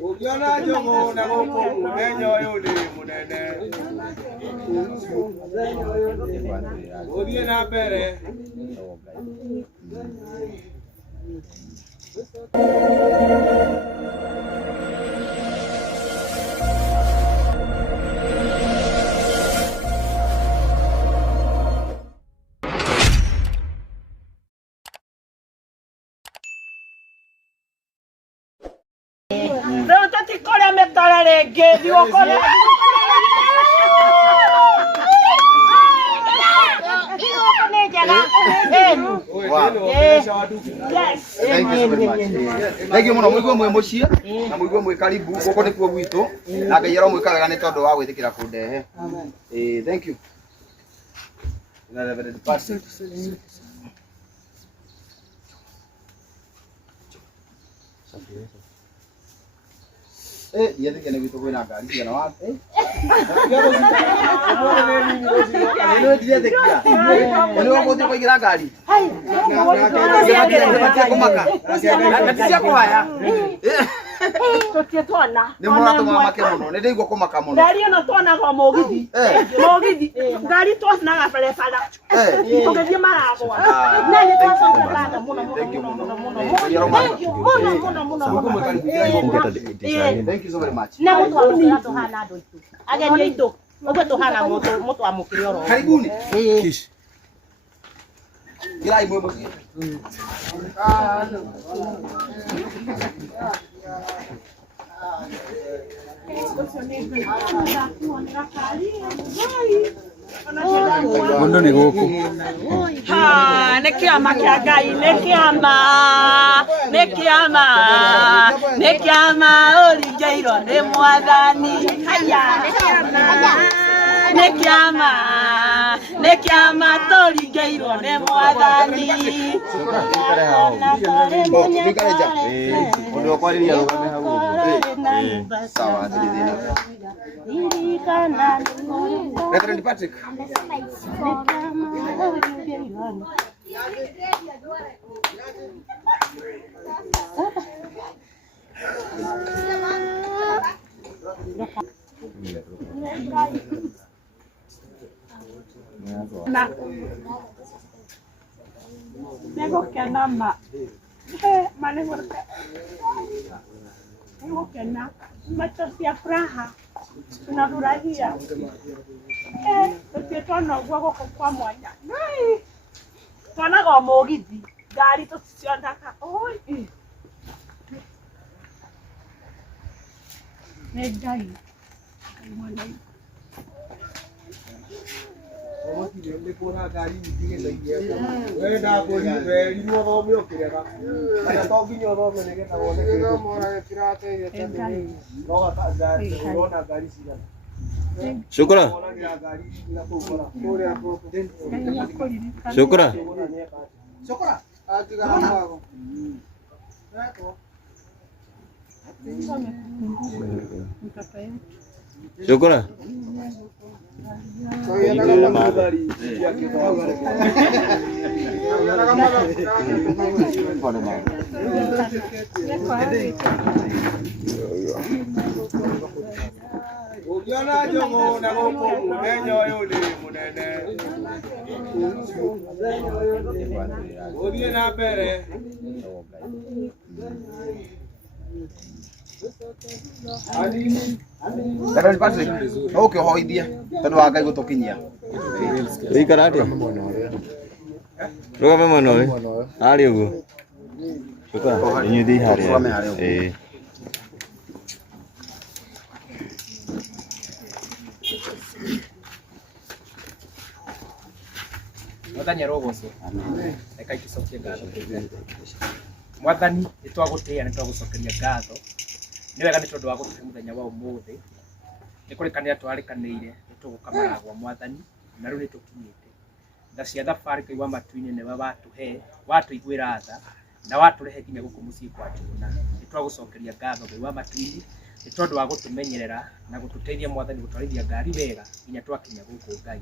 Ukiona jogo na goko munenyo yule munene. Odie na pere. Leo tatikole metala lege diokole. Thank you muno mwigwe mwe mucie na mwigwe mwe karibu goko ni kuo gwitu na Ngai aro mwika wega ni tondu wa gwithikira kundehe. Thank you. Na Reverend Pastor. Yete kene vitu kwena ngari ciana wapi? Ndio ndiye kia. Ndio wakote kwa gira ngari. Hai. Natisia kwa haya. Totona. Ni mwana make muno, ni ndigwo kumaka muno. Ngari ino tona kwa mogithi. Mogithi. Ngari tona na pale pala. Tugethie maragwa. Nani twasonga bana muno muno muno muno. Thank you so very much. Na mutu tuhana andu itu. Ageni itu. Ogo tuhana mutu amukiri oro. Karibuni. Kish. Kirai mwe mucie. Mundo ni goko. Ha, nekiama kia Ngai, nekiama origeiro ni Mwathani. Haya. Nekiama torigeiro ni Mwathani. Ndio kwa nini arugame hau? Sawa, Reverend Patrick. Na nego kena ma mane worka nego kena machozi ya furaha tunafurahia tukietona ugwako kwa mwanya twana kwa mogithi gari tusiondaka oi ne Ngai mwana Ni kona gari ngigezagia. We na bori we riwo thome okirega. Kana to nginyo thome ne getha wone. Nginya mora tirate yete. No ga gari ona gari cigana. Shukra. Shukra. Shukra. Atiga hapo. Shukra. Ukiona jogo na goko munenyo yule munene. Odie na pere. Reverend Patrick, okay hoithia tondu wa Ngai gutukinyia. Ikara atia? Rugame mwena uyu. Ari uguo. Shukra. Inyu thi haria. Mwathani arogocwo. Reka ikicokie ngatho. Mwathani nitwagutia nitwagucokeria ngatho. Ni wega ni tondu wa gutuhe muthenya wa umuthi. Ni kurikanira twarikanire nitugukamaragwa Mwathani na riu nitukinyite. Tha cia thabari Ngai wa matu-ini niwe watuhe watuiguira tha na waturehe nginya guku mucii kwa Jona. Nitwagucokeria ngatho Ngai wa matu-ini ni tondu wa gutumenyerera na gututeithia Mwathani gutwarithia ngari wega nginya twakinya guku Ngai.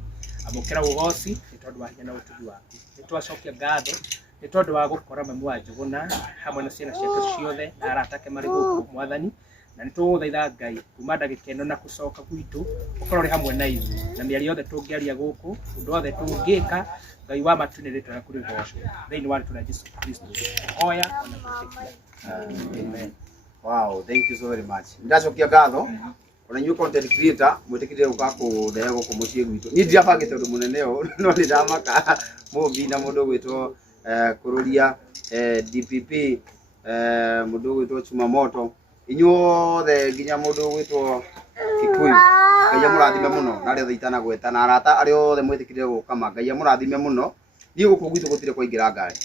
Amukira ugoci ni tondu wa hinya na utugi waku. Nitwacokia ngatho ni tondu wa gukora mamu wa Jona hamwe na ciana ciake ciothe na aratake mari guku Mwathani na nĩ tũgũthaitha Ngai kuma ndagĩka ĩno na gũcoka gwitũ ũkorwo ũrĩ hamwe na ithuĩ na mĩario yothe tũngĩaria gũkũ ũndũ wothe tũngĩka Ngai wa matu nĩ rĩtwa rĩaku rĩgocwo thĩinĩ wa rĩtwa rĩa Jesũ Kristo hoya na gwĩtĩkia. Amen. Wow, thank you so very much. Ndacokia ngatho ona inyuĩ content creator mwĩtĩkĩrire gũka kũndehe gũkũ mũciĩ gwitũ. Niĩ ndiabangĩte ũndũ mũnene ũũ no nĩ ndamaka mũmbi na mũndũ ũgwĩtwo Kũrũria DPP mũndũ ũgwĩtwo Chumamoto inyuothe nginya mũndũ ũgwĩtwo Kikuyu. Ngai amũrathime mũno na arĩa othe itanagweta na arata arĩa othe mwĩtĩkĩrire gũka Ngai amũrathime mũno. Niĩ gũkũ gwitũ gũtirĩ kũingĩra ngari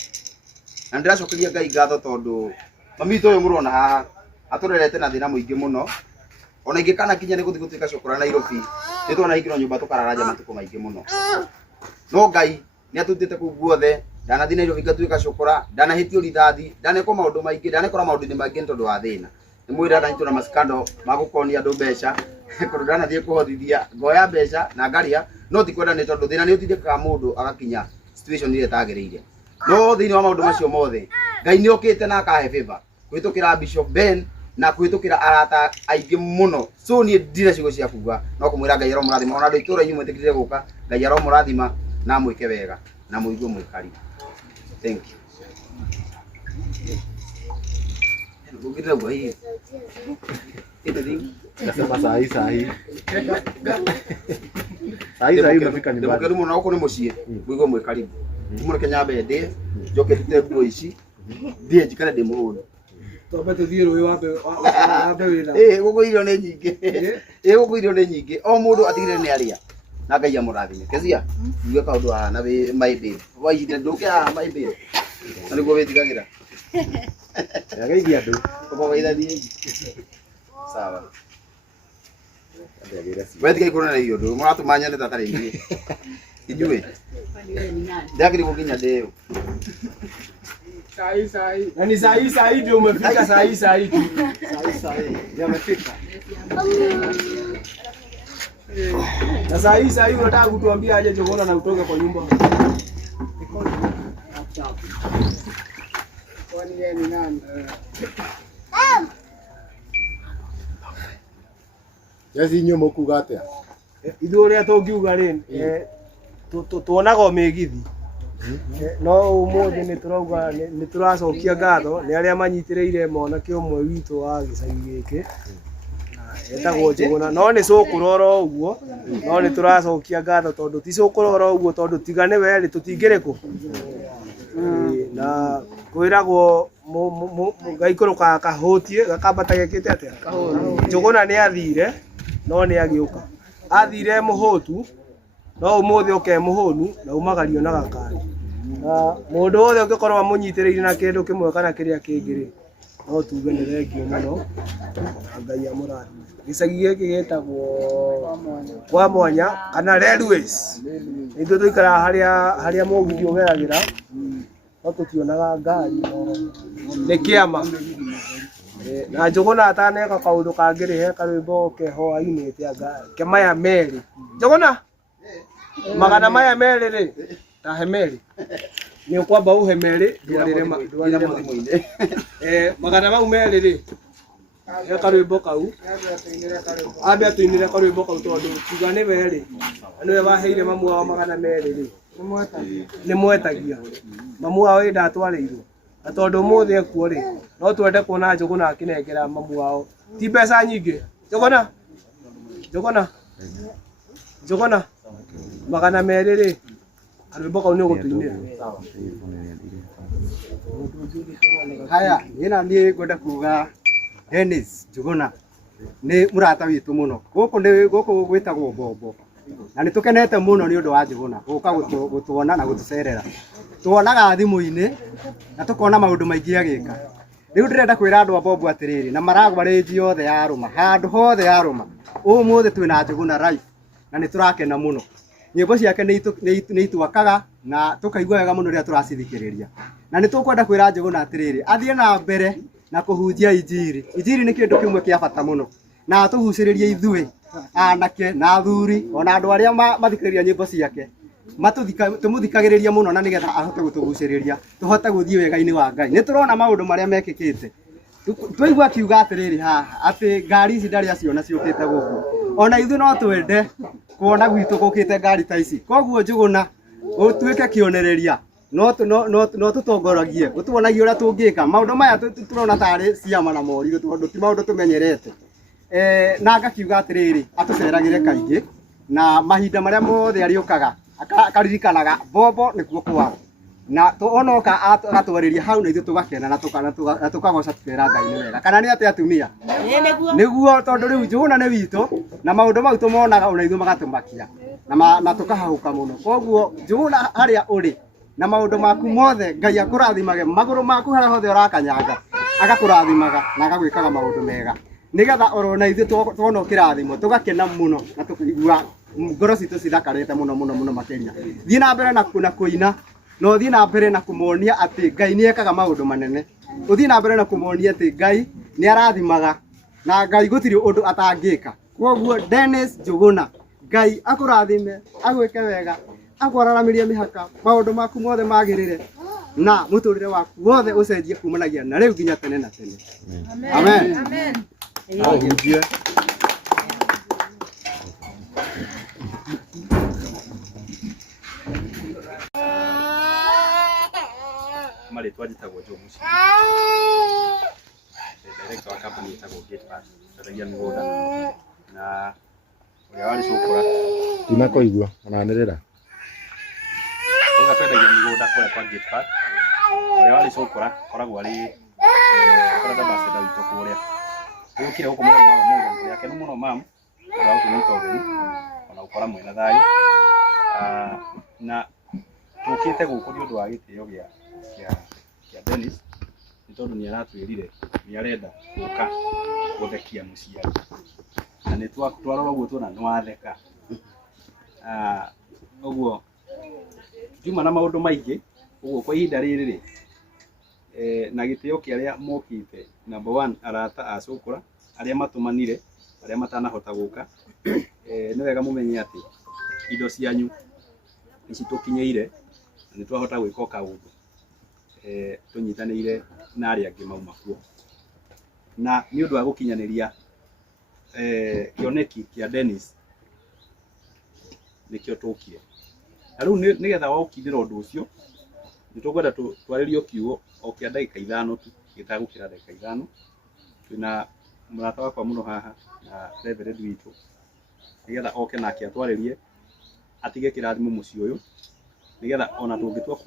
na ndĩracokeria Ngai ngatho tondũ mami witũ ũyũ mũrona haha atũrerete na thĩna mũingĩ mũno. Ona ingĩkana kinya nĩ gũthiĩ gũtuĩka cukuru Nairobi nĩ twana hingĩrwo nyũmba tũkararaja matukũ maingĩ mũno. No Ngai nĩ atutĩte kũu guothe ndanathiĩ Nairobi ngatuĩka cukuru ndanahĩtio rithathi ndanekwo maũndũ maingĩ ndanekora maũndũ-inĩ maingĩ nĩ tondũ wa thĩna. Nĩ mwĩra ndanyitwo na masikando ma gũkonia andũ mbeca kũndũ ndanathiĩ kũhothithia ngoya mbeca na ngaria no ti kwenda nĩ tondũ thĩna nĩ ũtindĩkaga mũndũ agakinya situation ĩrĩa ĩtagĩrĩire. No thĩinĩ wa maũndũ macio mothe Ngai nĩ okĩte na akahe favor kũhĩtũkĩra Bishop Ben na kũhĩtũkĩra arata aingĩ mũno. So niĩ ndire ciugo cia kuga no kũmwĩra Ngai aromũrathima ona andũ itũũra inyuĩ mwĩtĩkĩrire gũka Ngai aromũrathima na mwĩke wega na mũigue mwĩ karibu. Thank you. Ukitaka kwa hii. Nasema sahi. Sahi unafika nyumbani. Ndimukuru muno uko ni muciĩ. Mwĩgue mwĩ karibu. Tumũreke nyambe ndĩ njoke ndute nguo ici. Thiĩ njikare ndĩ mũhũnu. Tobe tuthiĩ rũĩ wambe wĩra. Gũkũ irio nĩ nyingĩ. Gũkũ irio nĩ nyingĩ. O mũndũ atigĩrĩre nĩ arĩa. Na Ngai amũrathime. Kezia, nduĩka kaũndũ haha na wĩ my babe. Waithire ndũke haha my babe. Na nĩguo wĩtigagĩra. Yageithia andũ. Kwa waitha thiĩ. Sawa. Wetika ikũrana na irio ndũ. Mũratũma nyane tatarĩ inyuĩ. Inyuĩ. Ndagĩrĩ gũkinya ndĩyo. Sahi. Na ni sahi ndio umefika sahi tu. Sahi. Ndio umefika. Na sahi unataka kutuambia aje Jogona na utoke kwa nyumba. Kwani yeye ni nani? Yazi nyomo kuga atia. Ithuĩ ũrĩa tũngiuga rĩ tuonaga mĩgithi. No ũmũthĩ nĩ turauga nĩ tũracokia ngatho nĩ arĩa manyitĩrĩire mwanake ũmwe witũ wa gĩcagi gĩkĩ etagwo Njũgũna. No nĩ cũkũrora ũguo no nĩ tũracokia ngatho tondũ ti cũkũrora ũguo tondũ tiga nĩ we rĩ tũtingĩrĩkũ. Na kwĩragwo gaikũrũka kahũtie gakambata gekĩte atĩa. Njũgũna nĩ athire no nĩ agĩũka. Athire mũhũtu no ũmũthĩ oke mũhũnu na umagario na gakari. Na mũndũ wothe ũngĩkorwo amũnyitĩrĩire na kĩndũ kĩmwe kana kĩrĩa kĩngĩ rĩ no tuge nĩ thengio mũno na Ngai amũrathime. Gĩcagi gĩkĩ gĩtagwo kwa mwanya kana Railways. Ithuĩ tũikaraga harĩa mũgithi ũgeragĩra no tũtionaga ngari nĩ kĩama. Na Njũgũna ataneka kaũndũ kangĩ rĩ he karwĩmbo keho-inĩ kemaya merĩ. Njũgũna magana maya merĩ rĩ tahe merĩ nĩ ũkwamba ũhe merĩ ndwarĩre thimũ-inĩ. Magana mau merĩ rĩ he karwĩmbo kau ambe atũinĩre karwĩmbo kau tondũ tuga nĩ we rĩ nĩwe waheire mamu wao magana merĩ rĩ nĩ mwetagia. Mamu wao ĩ ndatwarĩirwo na tondũ ũmũthĩ ekuo rĩ no twende kuona Njũgũna akĩnengera mamu wao ti mbeca nyingĩ. Njũgũna magana merĩ rĩ karwĩmbo kau nĩ ũgũtũinĩra. Haya ĩna niĩ ngwenda kuga Dennis Njũgũna nĩ mũrata witũ mũno. Gũkũ gwĩtagwo Mbombo na nĩ tũkenete mũno nĩ ũndũ wa Njũgũna gũka gũtuona na gũtũcerera. Tuonaga thimũ-inĩ na tũkona maũndũ maingĩ agĩka. Rĩu ndĩrenda kwĩra andũ a Mbombo atĩrĩrĩ na maragwa rĩnji yothe ya rũma handũ hothe ya rũma ũmũthĩ twĩna Njũgũna live na nĩ tũrakena mũno. Nyĩmbo ciake nĩ itwakaga na tũkaigua wega mũno rĩrĩa tũracithikĩrĩria. Na nĩ tũkwenda kwĩra Njũgũna atĩrĩrĩ athiĩ na mbere na kũhunjia injiri. Injiri nĩ kĩndũ kĩmwe kĩa bata mũno na tũgucĩrĩrie ithuĩ anake na athuri ona andũ arĩa mathikĩrĩria nyĩmbo ciake tũmũthikagĩrĩria mũno na nĩgetha ahote gũtũgucĩrĩria tũhote gũthiĩ wega-inĩ wa Ngai. Nĩ tũrona maũndũ marĩa mekĩkĩte twaigua kiuga atiriri haha ati ngari ici ndari aciona ciukite guku ona ithu no twende kuona gwitu gukite ngari ta ici koguo Njuguna utuike kionereria no tutongoragie utuonagie uria tungika maundu maya turona tari ciama na mori tondu ti maundu tumenyerete na ngakiuga atiriri atuceragire kaingi na mahinda maria mothe ariukaga akaririkanaga Bobo nikuo kwao na onoka agatwariria hau na ithu tugakena na tukagoca tukera Ngai ni wega kana ni ati atumia niguo tondu riu Njuguna ni witu na maundu mau tumonaga ona ithu magatumakia na tukahahuka muno koguo Njuguna haria uri na maundu maku mothe Ngai akurathimage maguru maku haria hothe urakanyanga agakurathimaga na agagwikaga maundu mega nigetha orona ithu tuona kirathimo tugakena muno na tukigua ngoro citu cithakarite muno makiria thii na mbere na kuina no thii na mbere na kumonia ati Ngai ni ekaga maundu manene uthii na mbere na kumonia ati Ngai ni arathimaga na Ngai gutiri undu atangika koguo Dennis Njuguna Ngai akurathime agwike wega akwararamirie mihaka maundu maku mothe magirire na muturire waku wothe ucenjie kumanagia na riu nginya tene na tene amen amen amen. Mali twajitagwo Joe Mushi director wa company itagwo Gatepath taragia migunda na uria wari cukura Ndinakoigua onanirira twendagia migunda kwa Gatepath uria wari cukura koragwo ari korada basi da wito kuria ukire huko mwana wa Mungu yake ni muno mam ndio kunyita ugeni ona ukora mwena thai na tukite guku ndio wa gitio gia Dennis ni tondu ni aratwirire ni arenda guka guthekia muciari na ni twarora uguo tuona ni watheka uguo juma na maundu maingi uguo kwa ihinda riri na gitio kiaria mokite number 1 arata acukura aria matumanire aria matanahota guka ni wega mumenye ati indo cianyu ici tukinyeire ni twahota gwika kaundu tunyitanire na aria angi mauma kuo na ni undu wa gukinyaniria kioneki kia Dennis nikio tukie na riu nigetha waukindira undu ucio ni tukwenda twaririo kiugo o kia ndagika 5 tu gitagukira ndagika 5 twina murata wakwa muno haha na reverend witu nigetha oke nake atwaririe atige kirathimo muci uyu nigetha ona tungitua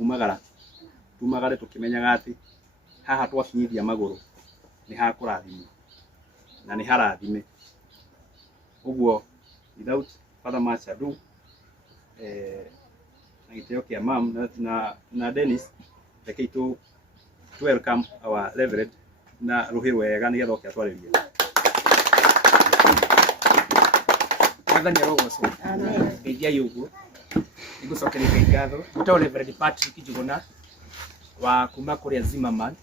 tumagare tukimenyaga ati haha twakinyithia maguru ni hakurathimwo na ni harathime uguo without further much ado na giteo kia mam na Dennis rekei to welcome our reverend na ruhiru wega nigetha oke atwaririe Mwathani arogoco amen ngeithia yuguo igucokeria ngatho to Reverend Patrick Njuguna wa kuma kuria Zimmerman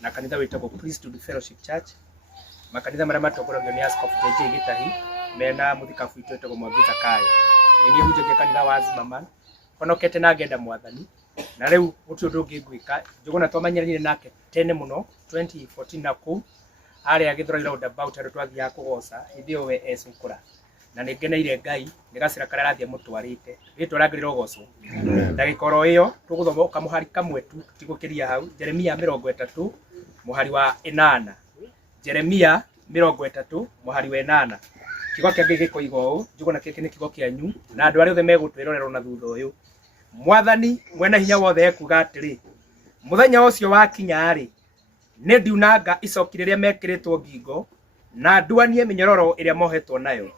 na kanitha witagwo Priesthood Fellowship Church makanitha maria matongoragio ni Askofu JJ Gitahi mena muthikabu itu witagwo Mwangi Zakayo ni hujjagia kanitha wa Zimmerman konokete na ngenda Mwathani na riu guti undu ngigwika Njuguna twamenyerire nake tene muno 2014 na ku aria agithora roundabout andu twathia kugoca ithio we ecukura na ningeneire Ngai nigacira karia rathie mutwarite ritwa rangirira ugoco ndagikoro iyo tuguthoma kamuhari kamwe tu tigukiria hau Jeremia 30 muhari wa 8 Jeremia 30 muhari wa 8 kigo kia Ngai gikoigo u Njuguna kiki ni kigo kianyu na andu aria othe megutwirorerwo na thutha uyu Mwathani mwena hinya wothe ekuga atiri muthenya ucio wakinya ri ni ndiunanga icoki riria mekiritwo ngingo na nduanie minyororo iria mohetwo nayo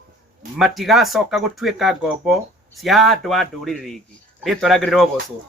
matigacoka gutwika ngombo cia andu a nduriri ringi ritwa rangirira ugoco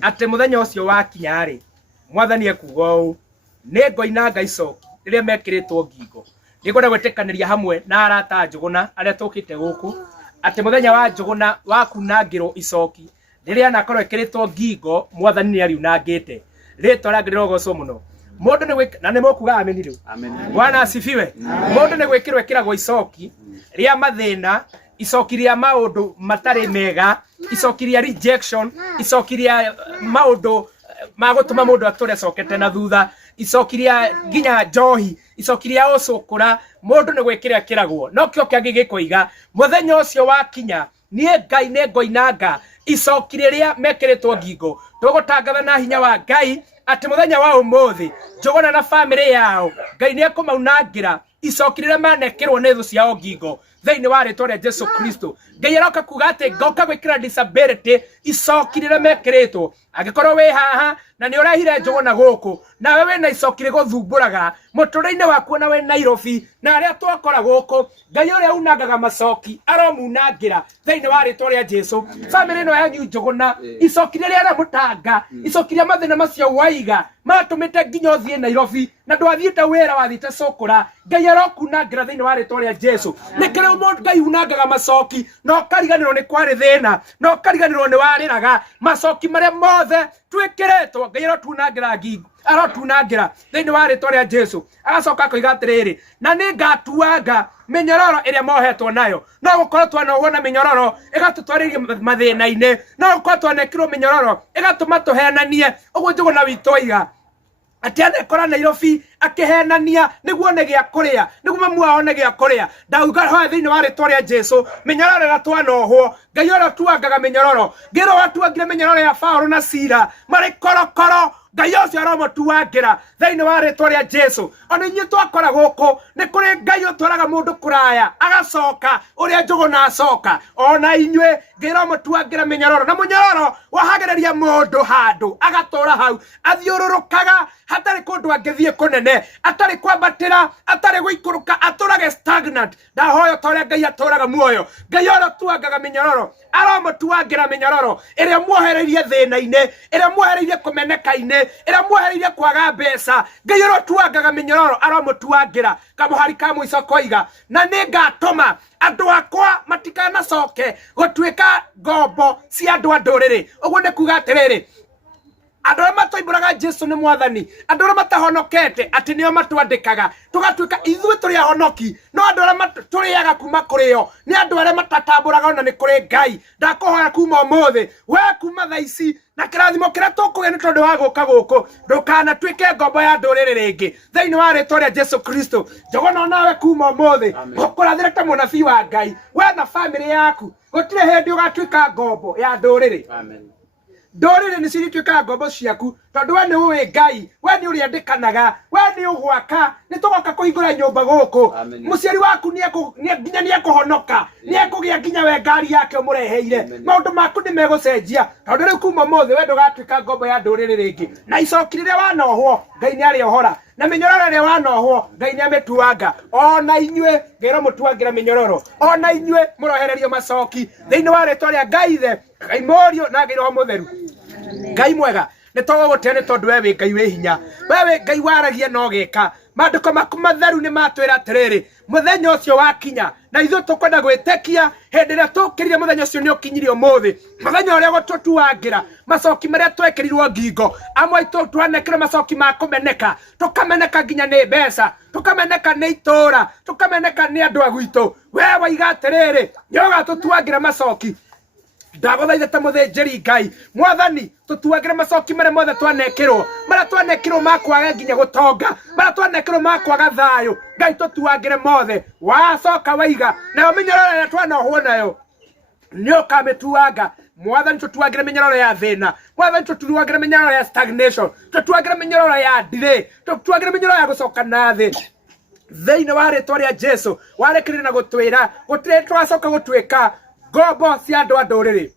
ati muthenya ucio wakinya ri Mwathani ekuga u ni ngoinanga icoki riria mekiritwo ngingo nikwenda gwetikaniria hamwe na arata Njuguna aria tukite guku ati muthenya wa Njuguna wakunangirwo icoki riria nakorwo ekiritwo ngingo Mwathani ni ariunangite ritwa rangirira ugoco muno mundu ni gwik na ni mukuga ameni riu amen Bwana asifiwe mundu ni gwikirwo ekiragwo icoki ria mathina icoki ria maundu matari mega icoki ria rejection icoki ria maundu magutuma mundu atore acokete na thutha icokiria nginya njohi icokiria ucukura mundu ni gwikira kiragwo no kio kiangi gikoiga muthenya ucio wakinya nie Ngai ne ngoinanga icokire ria mekiritwo ngingo tugutangatha na hinya wa Ngai ati muthenya wa umuthi Njuguna na family yao Ngai ni ekumaunangira icokire ria manekirwo ni thu ciao ngingo thiini wa ritwa ria Jesu Kristo. Ngai aroka kuga ati ngoka gwikira disability icokire ria mekiritwo agikorwo wi haha na ni urahire Njuguna guku nawe wina icokire guthumburaga muturire-ini waku na we Nairobi na aria twakora guku Ngai uria unangaga macoki aromunangira thiini wa ritwa ria Jesu. Family no yanyu Njuguna icokire ria mutanga icokire mathina macio waiga matumite nginya uthie Nairobi na ndwathiite wira wathiite cukura Ngai arokunangira thiini wa ritwa ria Jesu. Nikire mundu Ngai unangaga macoki no kariganirwo ni kwari thina no kariganirwo ni wariraga macoki maria mothe twikiretwo Ngai arotunangira ngingo arotunangira thiini wa ritwa ria Jesu. Agacoka koiga atiriri na ni ngatuanga minyororo iria mohetwo nayo no gukorwo twanogwo na minyororo igatutwaririe mathina-ini no gukorwo twanekirwo minyororo igatuma tuhenanie uguo Njuguna witũ oiga ati anekora Nairobi akihenania niguo ne gia kuria niguo mamu wao ne gia kuria ndauga ho thiini wa ritwa ria Jesu minyororo ira twanohwo Ngai ora tuangaga minyororo ngiro watuangire minyororo ya Paulo na Sila mari korokoro Ngai ucio aromutuangira thiini wa ritwa ria Jesu. Ona inyu twakora guku ni kuri Ngai utwaraga mundu kuraya agacoka uria Njuguna acoka ona inywe Ngai aromutuangira minyororo na munyororo wahagereria mundu handu agatura hau athiururukaga hatari kundu angithie kunene atari kwambatira atari guikuruka aturage stagnant ndahoyo toria Ngai aturaga muoyo Ngai arotuangaga minyororo aromutuangira minyororo iria muohereirie thina-ini iria muohereirie kumeneka-ini iria muohereirie kwaga mbeca Ngai arotuangaga minyororo aromutuangira kamuhari ka muico koiga na ni ngatuma andu akwa matikanacoke gutuika ngombo cia andu a nduriri uguo ni kuga atiriri andu aria matoimburaga Jesu ni mwathani andu aria matahonokete ati nio matwandikaga tugatuika ithuĩ turi ahonoki no andu aria turiaga kuma kurio ni andu aria matatamburaga ona ni kuri Ngai. Ndakuhoya kuma umuthi we kuma thaa ici na kirathimo kiria tukugia ni tondu wa guka guku ndukanatuike ngombo ya nduriri ringi thiini wa ritwa ria Jesu Kristo. Njuguna nawe kuma umuthi ukurathire ta munabii wa Ngai we na family yaku gutire hindi ugatuika ngombo ya nduriri. Amen. Nduriri ni cirituika ngombo ciaku tondu we ni uwi Ngai we ni uriendekanaga we ni ugwaka ni tugoka kuhingura nyumba guku muciari waku nginya ni ekuhonoka ni ekugia nginya we ngari yake umureheire maundu maku ni megucenjia tondu riu kuma umuthi we ndugatuika ngombo ya nduriri ringi na icokirire wanohwo Ngai ni ariohora na minyororo ria wanohwo Ngai ni amituanga ona inywe ngero mutuangira minyororo ona inywe murohererio macoki thiini wa ritwa ria Ngai the Ngai morio na Ngai roho mutheru. Ngai mwega ni tugugutene tondu we wi Ngai wi hinya we wi Ngai waragia no geka maandiko maku matheru ni matwira atiriri muthenya ucio wakinya na ithuĩ tukwenda gwĩtĩkia hĩndĩ ĩrĩa tũkĩrire muthenya ucio nĩ ũkinyire ũmũthĩ muthenya ũrĩa gũtũtuangĩra macoki marĩa twekĩrirwo ngingo amwe aitũ twanekĩrwo macoki ma kũmeneka tũkameneka nginya nĩ mbeca tũkameneka nĩ itũũra tũkameneka nĩ andũ a gwitũ we waiga atĩrĩrĩ nĩ ũgatũtuangĩra macoki ndaguthaitha ta muthĩnjĩri Ngai mwathani tutuagĩre macoki marĩa mothe twanekĩrwo makwaga nginya gũtonga marĩa twanekĩrwo makwaga thayũ Ngai tutuagĩre mothe wacoka waiga nayo minyororo ĩrĩa twanohwo nayo nĩ ũkamĩtuanga mwathani tutuagĩre minyororo ya thĩna mwathani tutuagĩre minyororo ya stagnation tutuagĩre minyororo ya delay tutuagĩre minyororo ya gũcoka na thĩ thĩinĩ wa rĩtwa rĩa Jesu warekereire na gũtwĩra gũtirĩ twacoka gũtuĩka ngombo cia andu a nduriri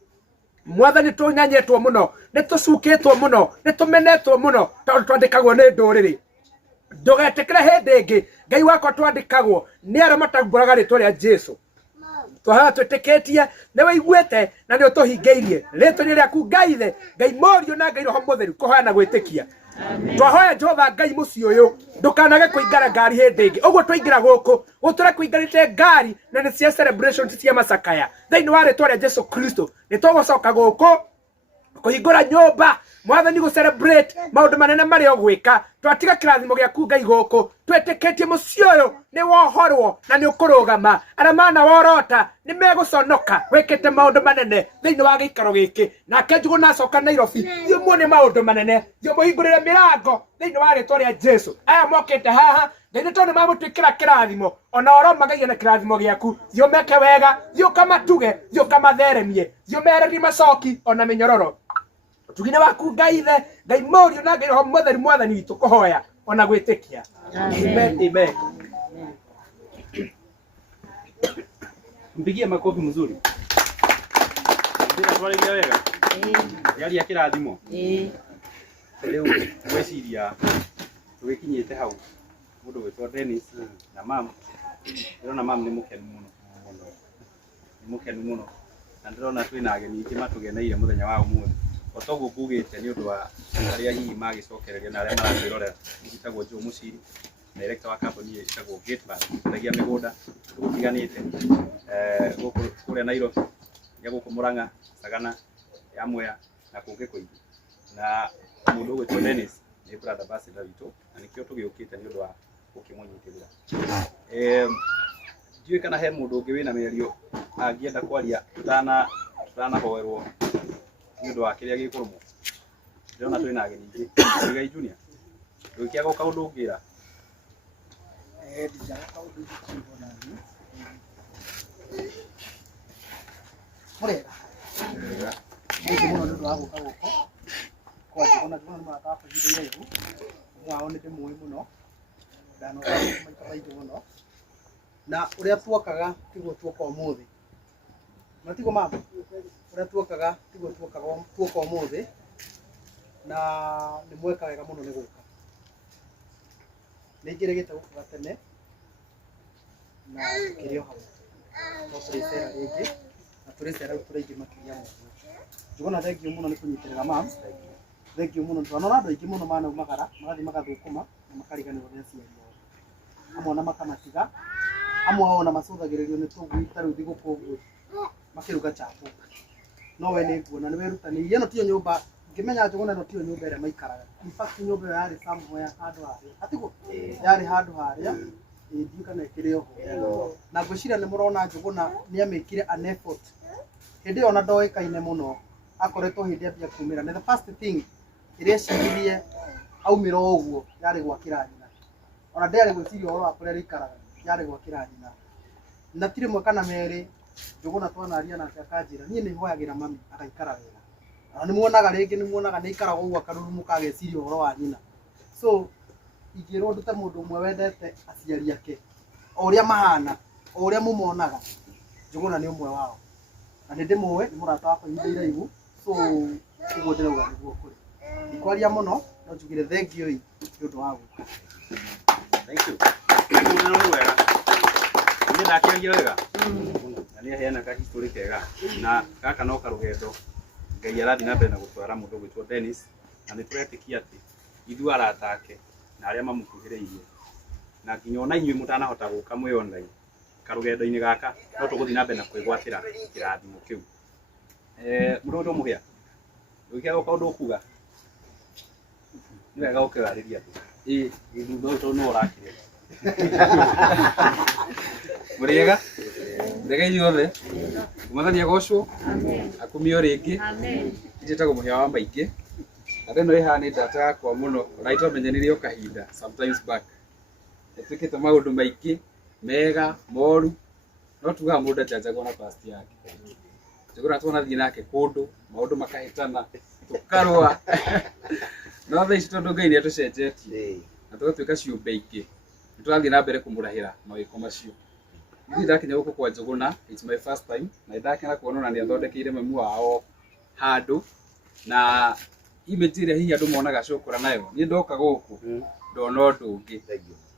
mwathani tunyanyetwo muno ni tucukitwo muno ni tumenetwo muno tondu twandikagwo ni nduriri ndugetikire hindi ingi Ngai wakwa twandikagwo ni aria matamburaga ritwa ria Jesu twaha twitikitie ni waiguite na ni utuhingeirie ritwa-ini riaku Ngai the Ngai morio na Ngai roho mutheru kuhoya gwitikia twahoya Jehova Ngai muci uyu ndukanage kuingara ngari hindi ingi uguo twaingira guku guture kuingarite ngari na ni cia celebration cia macakaya thiini wa ritwa ria Jesu Kristo ni tũgũcoka guku kuhingura nyumba mwathani go celebrate maundu manene mari ogwika twatiga kirathimo giaku Ngai goko twetiketie mucio uyu ni wohorwo na ni ukurugama ara mana worota ni meguconoka wikite maundu manene thiini wa giikaro giki nake Njuguna acoka Nairobi thiu muone maundu manene thiu muhingurire mirango thiini wa ritwa ria Jesu aya mokite haha Ngai ni tondu magutwikira kirathimo ona oro magagia na kirathimo giaku thiu meke wega thiu kamatuge thiu kamatheremie thiu mereri macoki ona minyororo tugine waku Ngai the Ngai morio na Ngai Roho Mutheru mwathani witu kuhoya ona gwitikia amen amen. Mpigie makofi mzuri. Ndio twaligia wega. Yali ya kirathimo. Leo gweciria tugikinyite hau. Mundu wetwa Dennis na mam. Ndĩrona mam nĩ mũkenu mũno. Nĩ mũkenu mũno. Na ndĩrona twĩna ageni ingĩ matugeneire mũthenya wa ũmũthĩ. Otoguo mbugĩte nĩ ũndũ wa arĩa hihi magĩcokereria na arĩa maratwĩrorera. Njĩtagwo Joe Muciri, director wa company ĩtagwo Gatebird, ĩtagĩa mĩgũnda gũtiganĩte gũkũ kũrĩa Nairobi, ya gũkũ Murang'a, Sagana, ya Mwea na kũngĩ kũingĩ. Na mũndũ ũgwĩtwo Dennis nĩ brother ambassador witũ na nĩkĩo tũgĩũkĩte nĩ ũndũ wa gũkĩmũnyitĩrĩra. Ndiũĩ kana he mũndũ ũngĩ wĩna mĩario angĩenda kwaria tutanahoerwo nĩ ũndũ wa kĩrĩa gĩkũrũmwo. Ndĩrona twĩna ageni ingĩ. Ngai Junior, ndũgĩkĩaga kaũndũ ũngĩra. Ndijaga kaũndũ ingĩkiuga nani. Murega. Nĩ mũno nĩ ũndũ wa gũka gũkũ. Kwa Njuguna nĩ marataga kũhithĩria ihu. Mwao nĩ ndĩmũĩ mũno. Ndanoga maita maingĩ mũno. Na ũrĩa tuokaga tiguo tuoka ũmũthĩ. Na tigo mama. Ũrĩa tuokaga tiguo tuoka ũmũthĩ. Na nĩ mweka wega mũno nĩ gũka. Nĩ ngĩrĩgĩte gũkũga tene na tukĩrĩ o hamwe. No tũrĩcera rĩngĩ na tũrĩcera rĩu tũraingĩ makĩria mũno. Njuguna thengio mũno nĩ kũnyitĩrĩra mam. Thengio mũno twanona andũ aingĩ mũno manaumagara magathiĩ magathũkũma na makariganĩrwo nĩ aciari ao. Amwe na makamatiga, amwe ona macũthagĩrĩrio nĩ tũgui ta rĩu thigũkũ ũguo makĩruga chapo. No we nĩ nguona nĩ werutanĩirie. Ĩno tiyo nyũmba ngĩmenya Njuguna ĩno tiyo nyũmba ĩrĩa maikaraga. In fact nyũmba ĩyo yarĩ somewhere handũ harĩa. Atigo yarĩ handũ harĩa. Ndiũ kana ĩkĩrĩ o. Na ngwĩciria nĩ mũrona Njuguna nĩ amĩkire an effort. Hĩndĩ ĩyo ona ndoĩkaine mũno akoretwo hĩndĩ ambia kumĩra. The first thing ĩrĩa eciririe aumĩra ũguo yarĩ gwakĩra nyina. Ona ndĩarĩ gwĩciria ũhoro wa kũrĩa rĩikaraga yarĩ gwakĩra nyina. Na tirĩ mwe kana merĩ Njuguna twanaria nake akanjĩra niĩ nĩ hoyagĩra mami agaikara wega. Na nĩ muonaga rĩngĩ nĩ muonaga nĩ ikaraga ũguo akarurumuka ageciria ũhoro wa nyina. So ingĩrwo ndute mũndũ ũmwe wendete aciari ake o ũrĩa mahana o ũrĩa mũmonaga Njuguna nĩ ũmwe wao. Na nĩ ndĩmũĩ nĩ mũrata wakwa ihinda iraihu. So ũguo ndĩrauga nĩguo kũrĩ. Ndikwaria mũno no njugire thengio nĩ ũndũ wa gũka. Thank you. Nĩ wega. Nĩ ndakĩaria wega. Na nĩ aheana ka history kega. Na gaka no karũgendo Ngai arathi na mbere na gũtwara mũndũ ũgwĩtwo Dennis. Na nĩ tũretĩkia atĩ ithuĩ arata ake na arĩa mamũkuhĩrĩirie. Na nginya ona inyuĩ mũtanahota gũka mwĩ online. Karũgendo-inĩ gaka no tũgũthiĩ na mbere na kwĩgwatĩra kĩrathimo kĩu. Mũndũ ũyũ mũhĩa. Ndũgĩkĩaga kaũndũ ũkuga. Nĩ wega ũkĩarĩria andũ. Thutha ũcio no ũrakĩrĩa. Mũrĩega? Ndege inyuothe. Mwathani agocwo. Akumio rĩngĩ. Njĩtagwo mũhĩa wa maingĩ. Na ĩno ĩhaha nĩ ndata yakwa mũno. Na itwamenyanire o kahinda sometimes back. Twĩkĩte maũndũ maingĩ mega moru. No tugaga mũndũ ajanjagwo na past yake. Njuguna twanathiĩ nake kũndũ maũndũ makahĩtana tũkarũa. No thaa ici tondũ Ngai nĩ atũcenjetie na tũgatuĩka ciũmbe ingĩ. Nĩ tũrathiĩ na mbere kũmũrahĩra mawĩko macio. Niĩ ndakinya gũkũ kwa Njuguna, it's my first time. Na ndakena kuona na nĩ athondekeire mami wao handũ na image ĩrĩa hihi andũ monaga cũkũra nayo. Niĩ ndoka gũkũ ndona ũndũ ũngĩ.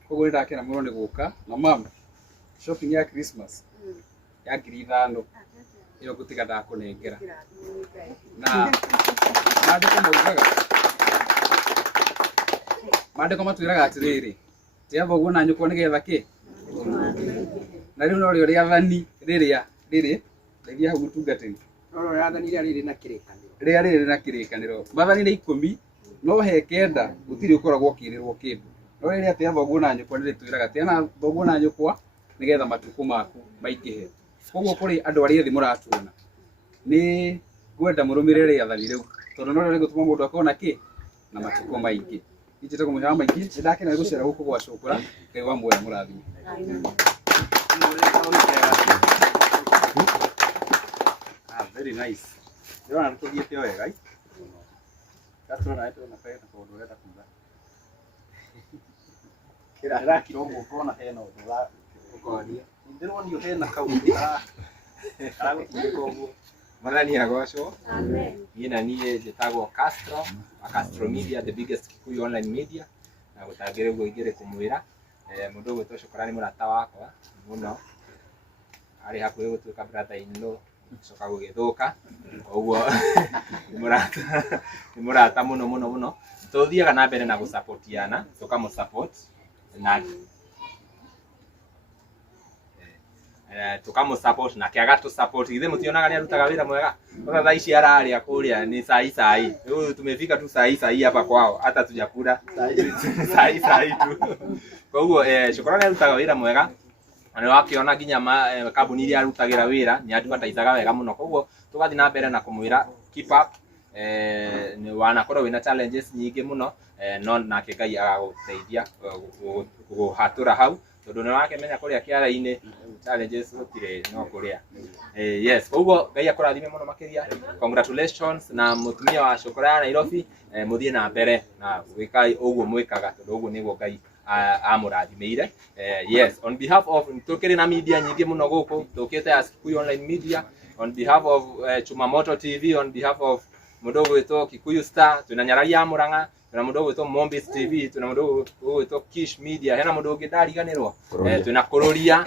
Koguo nĩ ndakena mũno nĩ gũka na mama shopping ya Christmas ya 5,000 ĩyo ngũtiga ndakũnengera. Na maandĩko matwĩraga atĩrĩrĩ, tiamba ũguo na nyũkwa nĩgetha kĩ? Na rĩu no rĩo rĩathani rĩrĩa rĩrĩ rĩrĩa hau mũtungatĩri. No rĩathani rĩrĩa rĩrĩ na kĩrĩkanĩro. ria riri na kirikaniro mathani ni 10 no he kenda gutiri ukoragwo kirirwo kindu no riri ati thoguo na nyukwa ni twiraga tiana thoguo na nyukwa nigetha matuko maku maikihe koguo kuri andu ari ethi muratuona ni gwenda murumirire athani riu tondu no riri gutuma mundu akona ki na matuko maingi injite kumuhama maingi ndakena gucera guku gwa cukura ngai wa muoya murathi Very nice. Ndio anatujietea wewe, right? Sasa na yetu napenda kuondoa kumbana. Kila kidogo ukoona hena udola ukoania. Ndio ndio hena kauli. Arago tuko Madhani ya gosho. Amen. Yina niye jetagwo Castro Media, the biggest Kikuyu online media. Na gutagire gwigire kumwira mundu gwitwo Shukrani murata wakwa muno. Ari hakuye gutuika brother ino coka gugithuka. Koguo ni murata muno. Tuthiaga na mbere na gusupportiana, tukamu support na tukamu support na kiaga tu support ithe mutionaga ni arutaga wira mwega kwa thaa ici araria kuria ni sai riu tumefika tu sai hapa kwao hata tujakura sai tu koguo Shukrani arutaga wira mwega ani wakiona ginya kambuni iria arutagira wira ni advertisaga wega muno koguo tugathi na mbere na kumwira keep up ni wanakorwo wina challenges nyingi muno no nake Ngai agaguteithia guhatura hau tondu ni wake menya kuria kiara-ini challenges gutire no kuria yes koguo Ngai akurathime muno makiria congratulations na mutumia wa Shukrani Nairobi muthie na mbere na gwika uguo mwikaga tondu uguo niguo Ngai amurathimeire yes on behalf of tukiri na media nyingi muno guku tukite as Kikuyu online media on behalf of Chumamoto TV on behalf of mudogo wetu Kikuyu Star tuna Nyarari ya Murang'a tuna mudogo wetu Mombis TV tuna mudogo wetu Kish Media hena mudogo ndariganirwo tuna Kuroria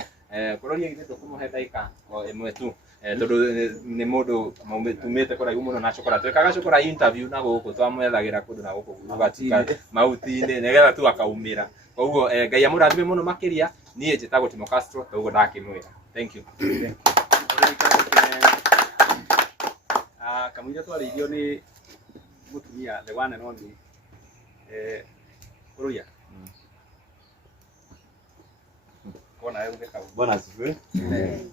githe kumuhe daika imwe tu tondu ni mundu tumite kuraihu muno na Shukura twekaga Shukura interview na guku twamwethagira kundu na guku gugatika mauti-ini nigetha tu akaumira koguo Ngai amurathime muno makiria nie njitagwo Timo Castro koguo ndakimwira thank you kamwira twaririo ni mutumia the one and only Kuruya kona wewe kama bwana asifiwe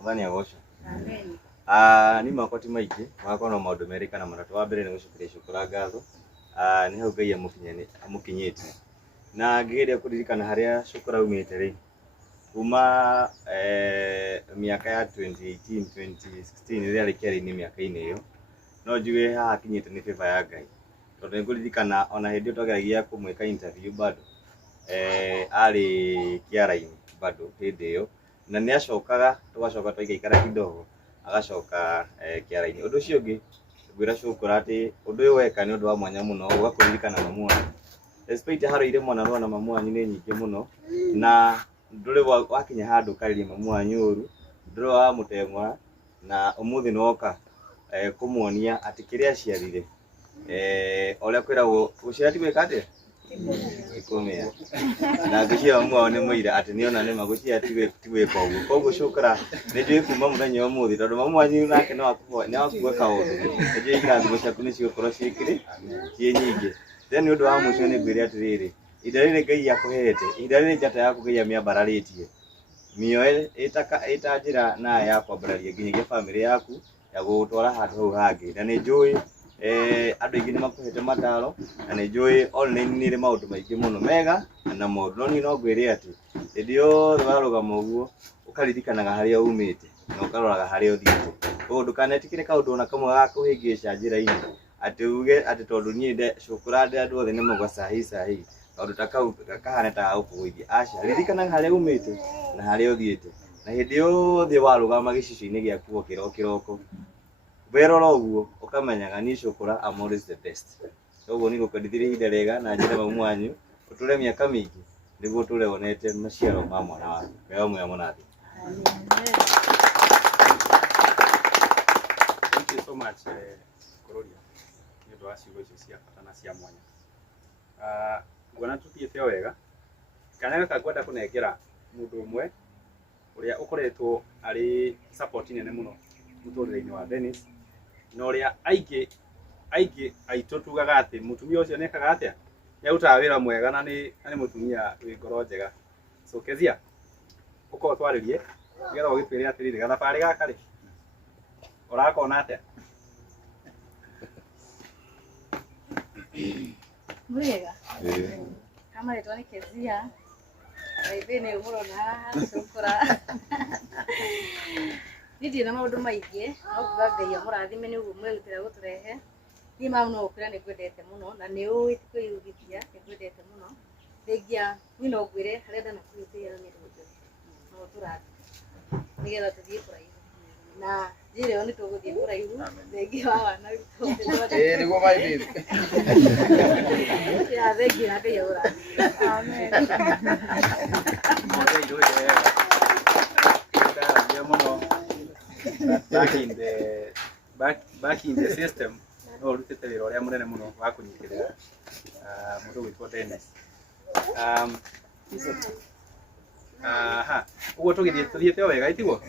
ndani ya gosho amen ni makoti maiki wakona maundu merika na maratu wa mbere ni gucukiria Shukura ngatho ni hau Ngai amukinyite na ngigeria kuririkana haria Shukura umite ri kuma miaka ya 2018 2016 ria rikiari ni miaka ine iyo no njuge haha kinyite ni favor ya Ngai tondu niguririkana ona hindi twageragia kumwika interview bado ari kiara-ini bado hindi iyo na ni acokaga tugacoka twaikaikara kidogo agacoka kiara-ini undu ucio ungi ngwira Shukura ati undu uyu weka ni undu wa mwanya muno ugakuririkana mamu wanyu despite haroire mwana rona mamu wanyu ni nyingi muno na nduri wakinya handu karirie mamu wanyu uru nduri wa mutengwa na umuthi noka kumuonia ati kiria ciarire oria kwiragwo gucira ti gwika ati ikomea na gucia mamu wao ni muira ati niona ni magucia ti gwika uguo koguo Shukura ni njui kuma muthenya umuthi tondu mamu wanyu nake no akuwa kaundu njui irathimo ciaku ni cigũkorwo cikiri cie nyingi then undu wa mucio ni ngwire atiriri ihinda riri Ngai akuhete ihinda riri njata yaku Ngai amiambararitie mioyo ita njira na ya kwambararia nginyagia family yaku ya gutwara handu hau hangi na ni njui andu aingi ni makuhete mataro na ni njui online ni ri maundu maingi muno mega na maundu no ni no ngwire ati hindi yothe warugama uguo ukaririkanaga haria umite na ukaroraga haria uthiite koguo ndukanetikire kaundu ona kamwe gakuhingica njira-ini ati uge ati tondu nie nde Shukura nde andu othe ni mugo sahi kaundu ta kau kahane ta ukugwithia aca ririkanaga haria umite na haria uthiite na hindi yothe warugama gicicio-ini giaku kiroko werora uguo ukamenyaga ni Shukura am always the best koguo ni gukendithia ihinda rega na njira mamu wanyu uture miaka mingi niguo ture onete maciaro ma mwana waku wega muya munathi thank you so much Kuroria ni ndo aciugo icio cia bata na cia mwanya ngona tuthiete wega kana ngwenda kunengera mundu umwe uria ukoretwo ari support nene muno muturire-ini wa Dennis na uria aingi aingĩ aitũ tugaga atĩ mũtumia ũcio nĩekaga atĩa nĩ arutaga wĩra mwega na nĩ mũtumia wĩ ngoro njega. So Kezia ũkorwo twarĩrie nĩgetha ũgĩtwĩre atĩrĩrĩ gathabarĩ gaka rĩ ũrakona atĩa? Mwega. Kama rĩtwa nĩ Kezia raithĩ mũrona haha cukura ndirĩ na maũndũ maingĩ no kuga Ngai amũrathime nĩ ũguo mwĩrutĩra gũtũrehe. Niĩ mamu no ũkwĩra nĩ ngwendete mũno na nĩ ũĩ ti kwĩyugithia nĩ ngwendete mũno. Thengia niĩ no ngwĩre harĩa ndanakuhĩtĩria nĩ rũnjũ no tũrathi nĩgetha tũthiĩ kũraihu na njĩra ĩyo nĩ tũgũthiĩ kũraihu thengia wa wana witũ. Nĩguo maithĩ ya thengia Ngai amũrathime. Amen. Back in the system no rutite wĩra ũrĩa mũnene mũno wa kũnyitĩrĩra mũndũ gwĩtwo Dennis. Ũguo tũthiĩte o wega itiguo.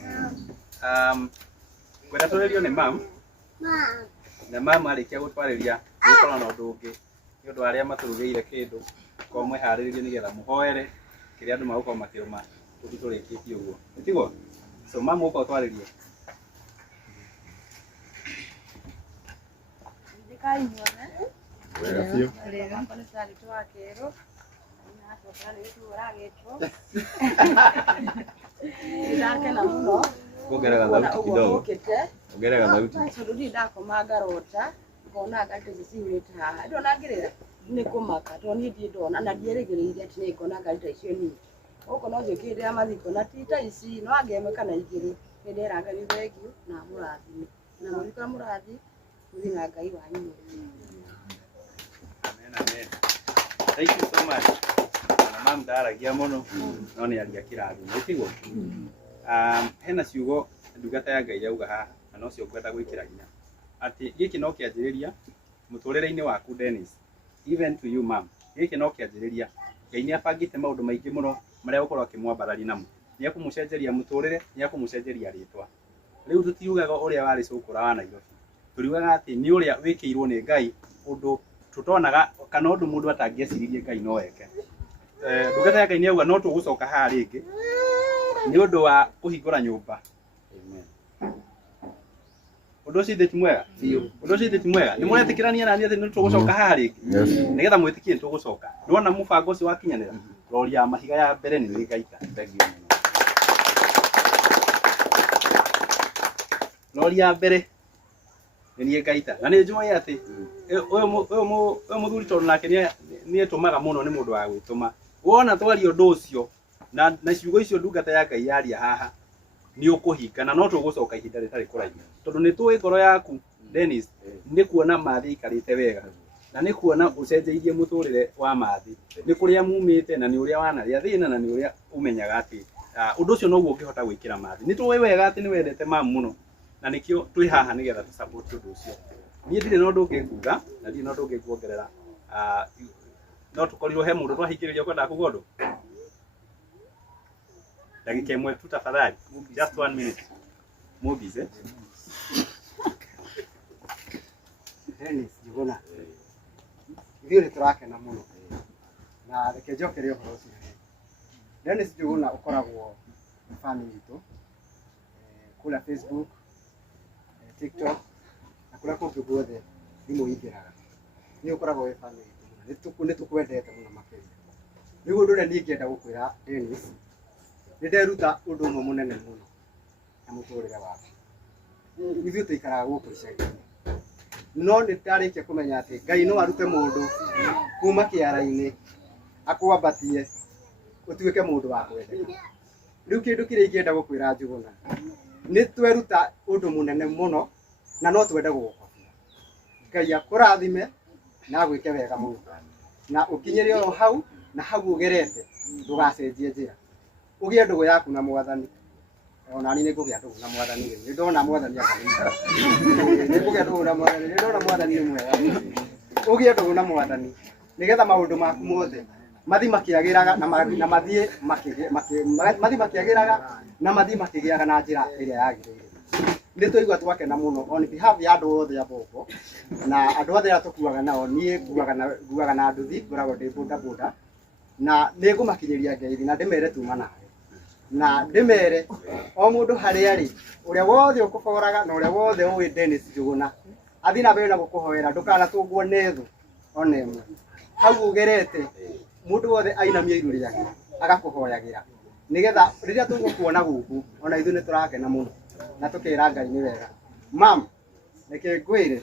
Kwenda tũrĩrio nĩ mam na mam arĩkia gũtwarĩria gũkorwo na ũndũ ũngĩ nĩ ũndũ arĩa matũrugĩire kĩndũ korwo mwĩharĩrĩrie nĩgetha mũhoere kĩrĩa andũ magũkorwo makĩrũma ũndũ tũrĩkĩtie ũguo itiguo. So mam ũkorwo twarĩrie. Kai muone. Wega biũ. Wega kone sari tu akero. Na tokana nĩ tu ũragĩtwo. Ndakena mũno. Kuongerera thauti kidogo. Ongerera thauti. Tondũ ndi ndakoma ngarota ngona ngate ciciurĩte haha. Ndona ngĩrĩra nĩ kũmaka tondũ niĩ ndi ndona na ndierĩgĩrĩire atĩ nĩ ngona ngari ta icio nini. Gũkũ no njũkĩte ya mathiko na ti ta ici no angemwe kana igĩrĩ. Nĩ ndera Ngai thengio na mũrathime. Na mũrika mũrathi Ngai wanyu. Amen, amen. Thank you so much. Mam ndaragia mũno no nĩ aria kĩrathimo itiguo. Hena ciugo ndungata ya Ngai yauga haha na no cio ngwenda gwĩkĩra hinya atĩ gĩkĩ no kĩanjĩrĩria mũtũrĩre-inĩ waku Dennis. Even to you mam, gĩkĩ no kĩanjĩrĩria. Ngai nĩ abangĩte maũndũ maingĩ mũno marĩa gũkorwo akĩmwambararia namo. Nĩ ekũmũcenjeria mũtũrĩre, nĩ ekũmũcenjeria rĩtwa. Rĩu tũtiugaga ũrĩa warĩ cũkũra wa Nairobi. Turiugaga atĩ nĩ ũrĩa wĩkĩirwo nĩ Ngai ũndũ tũtonaga kana ũndũ mũndũ atangĩeciririe Ngai no eke. Ndungata ya Ngai nĩ auga no tũgũcoka haha rĩngĩ nĩ ũndũ wa kũhingũra nyũmba. Amen. Ũndũ ũcio ti mwega? Ũndũ ũcio ti mwega? Nĩ mũretĩkĩrania na niĩ atĩ nĩ tũgũcoka haha rĩngĩ? Nĩgetha mwĩtĩkie nĩ tũgũcoka. Nĩwona mũbango ũcio wakinyanĩra? Rori ya mahiga ya mbere nĩ ĩgaita. Rori ya mbere nĩ ngaita na nĩ njũĩ atĩ ũyũ mũthuri tondũ nake nĩ etũmaga mũno nĩ mũndũ wa gwĩtũma. Wona twaria ũndũ ũcio na ciugo icio ndungata ya Ngai yaria haha nĩ ũkũhinga na no tũgũcoka ihinda rĩtarĩ kũraihu tondũ nĩ tũĩ ngoro yaku Dennis nĩ kuona mathĩ ikarĩte wega na nĩ kuona ũcenjeirie mũtũrĩre wa mathĩ nĩ kũrĩa mumĩte na nĩ ũrĩa wanarĩa thĩna na nĩ ũrĩa ũmenyaga atĩ ũndũ ũcio noguo ũngĩhota gwĩkĩra mathĩ. Nĩ tũĩ wega atĩ nĩ wendete mamu mũno na nĩkĩo twĩ haha nĩgetha tũ support ũndũ ũcio. Niĩ ndirĩ na ũndũ ũngĩ kuga na ndirĩ na ũndũ ũngĩ kuongerera. No tũkorirwo he mũndũ twahingĩrĩria kwendaga kuga ũndũ. Ndagĩka ĩmwe tu tafadhali. Just 1 minute. Movies Dennis Njuguna. Ithuĩ nĩ tũrakena mũno na reke njokere ũhoro ũcio. Dennis Njuguna ũkoragwo family itũ kũrĩa Facebook, TikTok na kũrĩa kũngĩ guothe thimũ ingĩraga. Nĩ ũkoragwo wĩ family itũ mũno. Nĩ tũkwendete mũno makĩria. Rĩu ũndũ ũrĩa niĩ ngĩenda gũkwĩra Dennis, nĩ nderuta ũndũ ũmwe mũnene mũno na mũtũrĩre waku. Ithuĩ tũikaraga gũkũ icagi-inĩ no nĩ ndarĩkia kũmenya atĩ Ngai no arute mũndũ kuma kĩara-inĩ akwambatie ũtuĩke mũndũ wa kwendeka. Rĩu kĩndũ kĩrĩa ingĩenda gũkwĩra Njuguna, nĩ tweruta ũndũ mũnene mũno na no twende gũgũkobia. Ngai akũrathime na agwĩke wega mũno na ũkinyĩre o hau na hau ũgerete ndũgacenjie njĩra. Ũgĩe ndũgũ yaku na Mwathani. Ona ni nĩ ngũgĩa ndũgũ na Mwathani. Nĩ ndona Mwathani akaniga. Nĩ ngũgĩa ndũgũ na Mwathani. Nĩ ndona Mwathani nĩ mwega. Ũgĩe ndũgũ na Mwathani nĩgetha maũndũ maku mothe mathi makĩagĩraga na mathiĩ makĩagĩraga na mathiĩ makĩgĩaga na njĩra ĩrĩa yagĩrĩire. nĩ tũigua twakena mũno on behalf ya andũ othe a Mbombo na andũ othe arĩa tũkuaga nao. Niĩ nguaga na nduthi, ngoragwo ndĩ boda boda, na nĩ ngũmakinyĩria ngeithi na ndĩmere tuma nawe, na ndĩmere o mũndũ harĩa arĩ, ũrĩa wothe ũkũboraga na ũrĩa wothe ũĩ Dennis Njuguna athiĩ na mbere na gũkũhoera, ndũkanatũngwo nĩ thũ ona ĩmwe. Hau ũgerete mũndũ wothe ainamie iru rĩake agakũhoyagĩra, nĩgetha rĩrĩa tũgũkuona gũkũ ona ithuĩ nĩ tũrakena mũno na tũkera Ngai nĩ wega. Mam, reke ngwĩre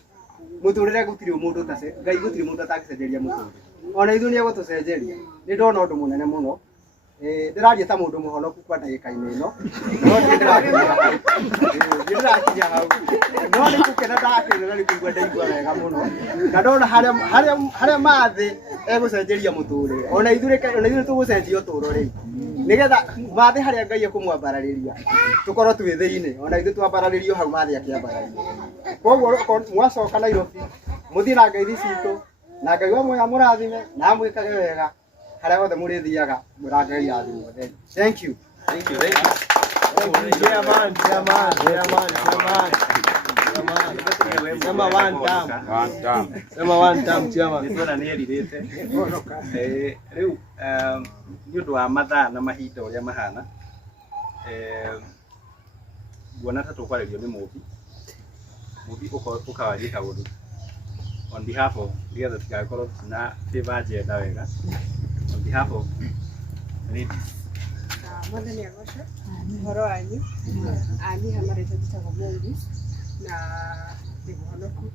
mũtũrĩre gũtirĩ mũndũ Ngai gũtirĩ mũndũ atangĩcenjeria mũtũrĩre, ona ithuĩ nĩ egũtũcenjeria. Nĩ ndona ũndũ mũnene mũno, ndĩraria ta mũndũ mũhonoku kwa ndagĩka-inĩ ĩno, no ndĩrakinya hau, no nĩ gũkena ndakena na nĩ kũigua ndaigua wega mũno, na ndona harĩa mathĩ egũcenjeria mũtũrĩre, ona ithuĩ tũgũcenjia ũtũũro rĩu, nĩgetha mathĩ harĩa Ngai ekũmwambararĩria tũkorwo twĩ thĩinĩ, ona ithuĩ twambararĩrio hau mathĩ akĩambararĩria. Koguo mwacoka Nairobi mũthiĩ na ngeithi citũ, na Ngai wa muoya mũrathime na amwĩkage wega harĩa hothe mũrĩthiaga, mũrangai rathimwo. Thank you. Thank you. Thank you. Chairman. Sema one time, chairman. Nĩtwona nĩ erirĩte. Rĩu nĩ ũndũ wa mathaa na mahinda ũrĩa mahana, nguona ta tũkwarĩrio nĩ mũmbi ũkawaria kaũndũ on behalf of, nĩgetha tũtigagĩkorwo na favor agenda wega, on behalf of ladies. Mwathani agocwo, ũhoro wanyu, niĩ hamarĩte njĩtagwo Mũngi na ndĩ mũhonoku.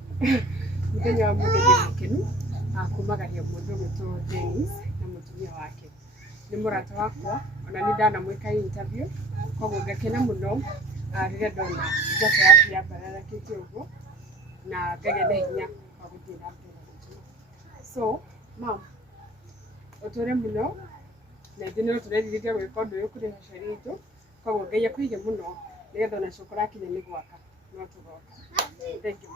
Mũthenya wa mũthĩ ndĩ mũkenu kumagaria mũndũ ũgwĩtwo Dennis na mũtumia wake. Nĩ mũrata wakwa, ona nĩ ndanamwĩka interview, koguo ngakena mũno rĩrĩa ndona njata yaku yambararĩkĩte ũguo na ngagĩa na hinya wa gũthiĩ na mbere. So, Mam, ũtũũre mũno na ithuĩ nĩ tũrerirĩria gwĩka ũndũ ũyũ kũrĩ aciari aitũ, koguo Ngai akũige mũno nĩgetha ona cũkũ rakinya nĩ gwaka no tũgoka. Thank you.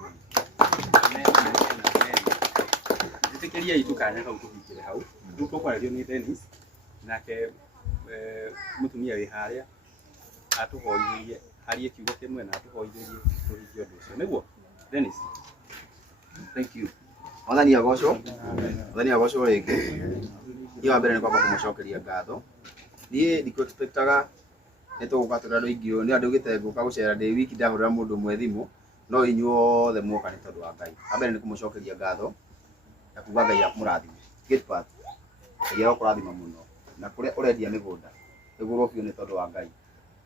Njĩtĩkĩriai tũkanya kau tũhingĩre hau, rĩu tũkwarĩrio nĩ Dennis, nake mũtumia wĩ harĩa atũhoithĩrie harie kiugo kĩmwe na atũhoithĩrie tũhingie ũndũ ũcio, nĩguo Dennis. Thank you. Mwathani agocwo rĩngĩ. Niĩ wa mbere nĩ kwamba kũmũcokeria ngatho. Niĩ ndikũ-expectaga nĩ tũgũka tũrĩ andũ aingĩ ũũ, nĩ andũ augĩte ngũka gũcera ndĩ wiki ndahũrĩra mũndũ ũmwe thimũ, no inyuothe muoka nĩ tondũ wa Ngai. Wa mbere nĩ kũmũcokeria ngatho na kuuga Ngai amũrathime. Gate path, Ngai arokũrathima mũno, na kũrĩa ũrendia mĩgũnda ĩgũrwo biũ nĩ tondũ wa Ngai.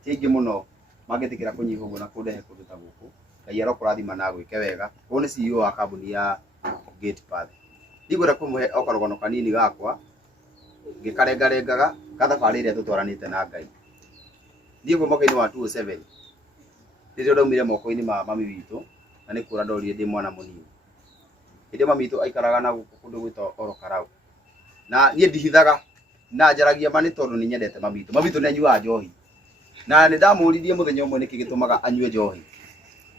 Ti aingĩ mũno mangĩtĩkĩra kũnyiha ũguo na kũndehe kũndũ ta gũkũ. Ngai arokũrathima na gwĩke wega. Ũyũ nĩ CEO wa kambuni ya Gate path. Ndigwenda kũmũhe o karogono kanini gakwa ngĩkarengarengaga kathabarĩ ĩrĩa tũtwaranĩte na Ngai. Niĩ kuuma mwaka-inĩ wa 2007 rĩrĩa ndaumire moko-inĩ ma mami witũ, na nĩ kũra ndorire ndĩ mwana mũnini. Hĩndĩ mami witũ aikaraga na gũkũ kũndũ gwĩtwo Orokarau, na niĩ ndihithaga na njaragia ma nĩ tondũ nĩ nyendete mami witũ. Mami witũ nĩ anyuaga njohi, na nĩ ndamũririe mũthenya ũmwe nĩkĩ gĩtũmaga anyue njohi.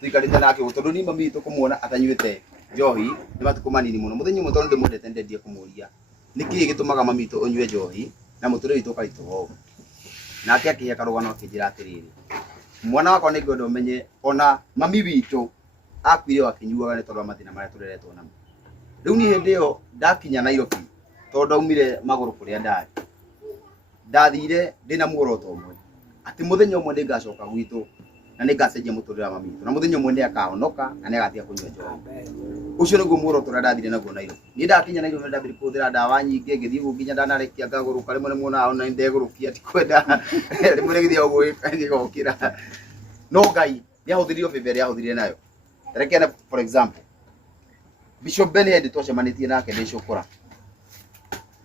Tũikarĩte nake tondũ niĩ mami witũ kũmuona atanyuĩte njohi nĩ matukũ manini mũno. Mũthenya ũmwe tondũ ndĩmwendete ndendia kũmũria nĩkĩ gĩtũmaga mami witũ ũnyue njohi na mũtũrĩre witũ ũkaritũha ũguo. Nake akĩhe karũgano akĩnjĩra atĩrĩrĩ, mwana wakwa nĩ ngwenda ũmenye ona mami witũ akuire akĩnyuaga nĩ tondũ wa mathĩna marĩa tũreretwo namo. Rĩu niĩ hĩndĩ ĩyo ndakinya Nairobi tondũ ndaumire magũrũ kũrĩa ndarĩ, ndathire ndĩna muoroto ũmwe atĩ mũthenya ũmwe nĩ ngacoka gwitũ na nĩ ngacenjia mũtũrĩre wa mami witũ, na mũthenya ũmwe nĩ akahonoka na nĩ agatiga kũnyua njohi. Ũcio nĩguo muoroto ũrĩa ndathire naguo Nairobi. Niĩ ndakinya Nairobi ndambire kũhũthĩra ndawa nyingĩ, ngĩthiĩ ũguo nginya ndanarekia ngagũrũka, rĩmwe nĩ muonaga ona ndegũrũkia ti kwenda, rĩmwe nĩgĩthiaga ũguo gĩgokĩra. No Ngai nĩahũthĩrire favor ĩrĩa ahũthĩrire nayo. Rekene for example, Bishop Ben hĩndĩ twacemanĩtie nake ndĩ Cũkũra,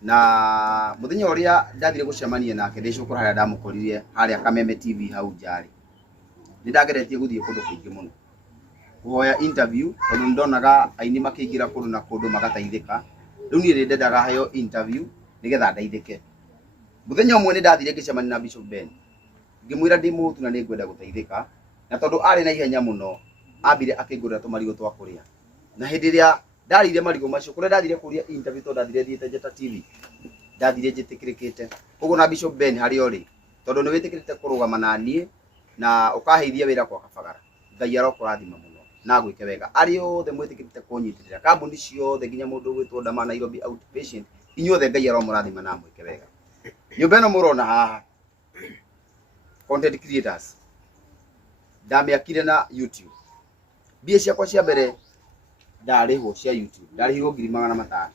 na mũthenya ũrĩa ndathire gũcemania nake ndĩ Cũkũra harĩa ndamũkorire harĩa Kameme TV hau njarĩ, nĩ ndageretie gũthiĩ kũndũ kũingĩ mũno kuhoya interview tondũ ndonaga aini makĩingĩra kũndũ na kũndũ magateithĩka. Rĩu niĩ ndendaga heo interview nĩgetha ndeithĩke. Mũthenya ũmwe nĩ ndathire ngĩcemania na Bishop Ben, ngĩmwĩra ndĩ mũhũtu na nĩ ngwenda gũteithĩka, na tondũ arĩ na ihenya mũno ambire akĩngũrĩra tũmarigũ twa kũrĩa. Na hĩndĩ ĩrĩa ndarĩire marigũ macio kũrĩa ndathire kũria interview tondũ ndathire thiĩte Njata TV, ndathire njĩtĩkĩrĩkĩte. Ũguo na Bishop Ben harĩa ũrĩ, tondũ nĩ wĩtĩkĩrĩte kũrũgama na niĩ na ũkaheithia wĩra kwa Kabagara, Ngai arokũrathima mũno na gwĩke wega arĩ othe mwĩtĩkĩrĩte kũnyitirĩra kambuni ciothe nginya mũndũ gwĩtwo Dama Nairobi outpatient inyuothe Ngai aromũrathima na mwĩke wega. Nyũmba ĩno mũrona haha content creators ndamĩakire na YouTube. Mbia ciakwa cia mbere ndarĩhwo cia YouTube ndarĩhirwo 500,000.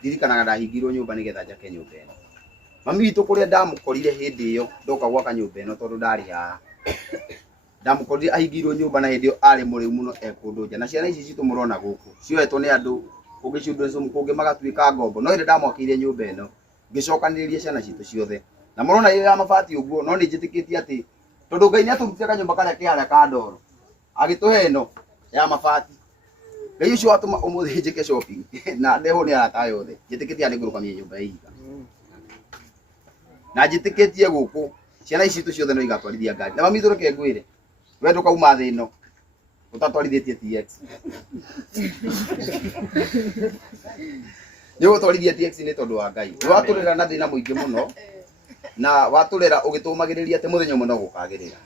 Ndirikanaga ndahingirwo nyũmba nĩgetha njake nyũmba ĩno. Mami witũ kũrĩa ndamũkorire hĩndĩ ĩyo ndoka gwaka nyũmba ĩno tondũ ndarĩ haha. Ndamũkorire ahingirwo nyũmba na hĩndĩ ĩyo arĩ mũrĩu mũno ekũndũ nja. Na ciana ici citũ mũrona gũkũ cioetwo nĩ andũ kũngĩ magatuĩka ngombo. No hĩndĩ ndamwakĩire nyũmba ĩno ngĩcokanĩrĩria ciana citũ ciothe. Na mũrona ĩyo ya mabati ũguo no nĩ njĩtĩkĩtie atĩ tondũ Ngai nĩ atũrutire kanyũmba karĩa kĩharĩa ka ndoro agĩtũhe ĩno ya mabati. Ngai ũcio watũma ũmũthĩ njĩke shopping na ndehwo nĩ arata yothe njĩtĩkĩtie nĩ ngũrũkamia nyũmba ĩiga. Na njĩtĩkĩtie gũkũ ciana ici citũ ciothe no igatwarithia ngari. Na mami tũreke ngwĩre we ndũkauma thĩ ĩno ũtatwarithĩtie TX. Nĩ gũtwarithia TX nĩ tondũ wa Ngai. Nĩ watũrera na thĩna mũingĩ mũno na watũrera ũgĩtũmagĩrĩria atĩ mũthenya ũmwe no gũkagĩrĩra.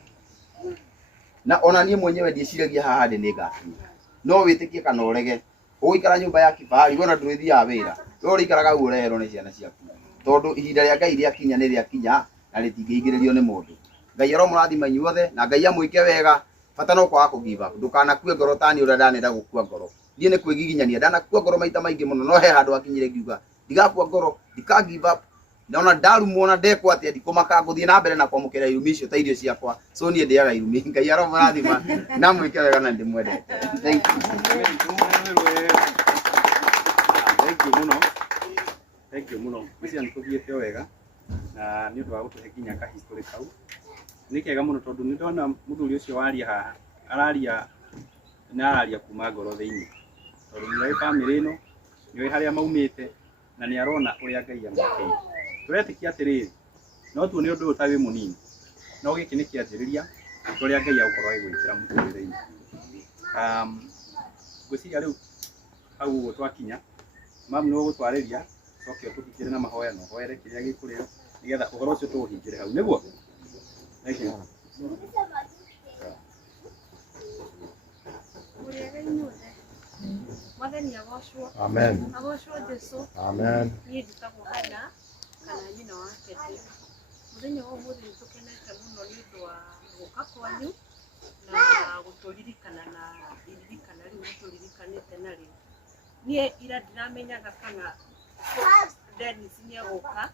Na ona niĩ mwenyewe ndiciragia haha ndĩ nĩ ngakinya. No wĩtĩkie kana ũrege ũgũikara nyũmba ya kibali wona ndũrĩthiaga wĩra. We ũrĩikaraga ũguo ũreherwo nĩ ciana ciaku. Tondũ ihinda rĩa Ngai rĩakinya nĩ rĩakinya na rĩtingĩingĩrĩrio nĩ mũndũ. Ngai aromũrathima inyuothe na Ngai amwĩke wega. Bata no kwaga kũgiva. Ndũkanakue ngoro tani ũrĩa ndanenda gũkua ngoro. Ndiĩ nĩ kwĩgiginyania ndanakua ngoro maita maingĩ mũno no he handũ akinyire ngiuga ndigakua ngoro ndika give up. Naona ndarumwo na ndekwo atĩ ndikũmaka ngũthiĩ na mbere na kwamũkĩra irumi icio ta irio ciakwa. So niĩ ndĩaga irumi. Ngai aromũrathima na mwĩke wega na ndĩmwendete. Thank you. Thank you muno. Thank you muno. Mĩciĩ nĩ tũthiĩte wega na nĩ ũndũ wa gũtũhe nginya ka history kau. Nĩ kega mũno tondũ nĩ ndona mũthuri ũcio waria haha araria kuma ngoro thĩinĩ. Tondũ nĩ family ĩno nĩ harĩa maumĩte na nĩ arona ũrĩa Ngai amũkĩire. Tũretĩkia atĩrĩrĩ no tuone ũndũ ũtarĩ mũnini. No gĩkĩ nĩ kĩanjĩrĩria ũrĩa Ngai agũkorwo agĩgwĩkĩra mũtũrĩre-inĩ. Ngwĩciria rĩu hau ũguo twakinya mamu nĩ ũgũtwarĩria coke ũtũhingĩre na mahoya na ũhoere kĩrĩa gĩkũrĩo nĩgetha ũhoro ũcio tũũhingĩre hau nĩguo. Thank you. Mwathani agocwo. Amen. Agocwo Jesu. Amen. Niĩ njĩtagwo Hana kana nyina wa Kete. Mũthenya wa ũmũthĩ nĩ tũkenete mũno nĩ ũndũ wa gũka kwanyu na gũtũririkana na iririkana rĩu mũtũririkanĩte narĩo. Niĩ ira ndiramenyaga kana Dennis nĩ egũka.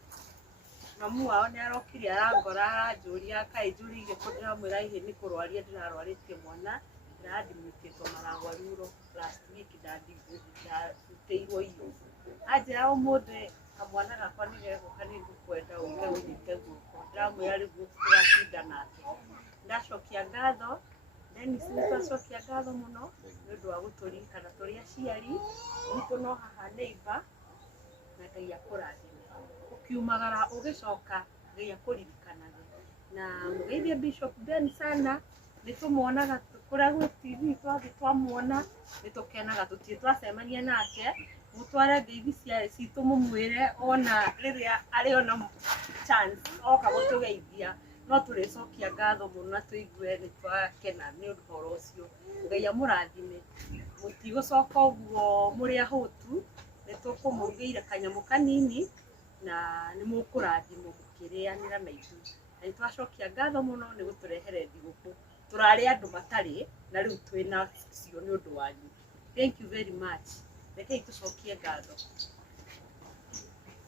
Mamu wao nĩ arokire arangora aranjũria kaĩ njũrire ko ndĩramwĩra ihe nĩ kũrwaria ndĩrarwarĩtie mwana ndadimĩtĩtwo maragwaruro last week ndadutĩirwo iyo. Anjĩra ũmũthĩ kamwana gakwa nĩ gegũka nĩ ngũkwenda ũke ũnyite guoko. Ndĩramwĩra rĩu tũracinda nake. Ndacokia ngatho Dennis nĩ twacokia ngatho mũno nĩ ũndũ wa gũtũririkana tũrĩ aciari nitũ no haha neighbor na Ngai akũrathime. Ukiumagara ũgĩcoka Ngai akũririkanaga. Na mũgeithie Bishop Ben sana nĩ tũmuonaga kũrĩa gwĩ TV twathiĩ twamuona nĩ tũkenaga tũtiĩ twacemania nake mũtware ngeithi citũ mũmwĩre ona rĩrĩa arĩ ona chance oka gũtũgeithia no tũrĩcokia ngatho mũno na tũigue nĩ twakena nĩ ũhoro ũcio. Ngai amũrathime mũtigũcoka ũguo mũrĩ ahũtu nĩ tũkũmũigĩire kanyamũ kanini na nĩ mũkũrathimwo mũkĩrĩanĩra na ithuĩ. Na nĩ twacokia ngatho mũno nĩ gũtũrehere thigũkũ. Tũrarĩ andũ matarĩ na rĩu twĩna cio nĩ ũndũ wanyu. Thank you very much. Rekei tũcokie ngatho.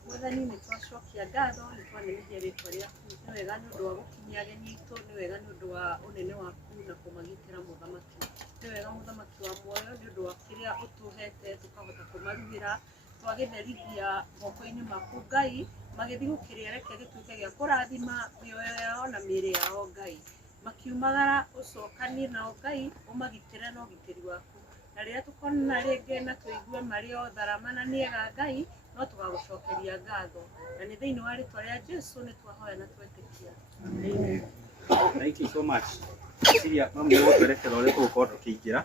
Mwathani nĩ twacokia ngatho nĩ twanenehia rĩtwa rĩaku. Nĩ wega nĩ ũndũ wa gũkinyia ageni aitũ, nĩ wega nĩ ũndũ wa ũnene waku na kũmagitĩra mũthamaki. Nĩ wega mũthamaki wa muoyo nĩ ũndũ wa kĩrĩa ũtũhete tũkahota kũmarugĩra twagĩtherithia moko-inĩ maku Ngai magĩthiĩ gũkĩrĩa reke gĩtuĩke gĩa kũrathima mĩoyo yao na mĩĩrĩ yao Ngai. Makiumagara ũcokanie nao Ngai ũmagitĩre na ũgitĩri waku. Na rĩrĩa tũkona rĩngĩ na tũigue marĩ o tharama na nĩega Ngai no tũgagũcokeria ngatho. Na nĩ thĩinĩ wa rĩtwa rĩa Jesu nĩ twahoya na twetĩkia. Amen. Thank you so much. Siria, mamu nĩ gũtwerekera ũrĩa tũgũkorwo tũkĩingĩra.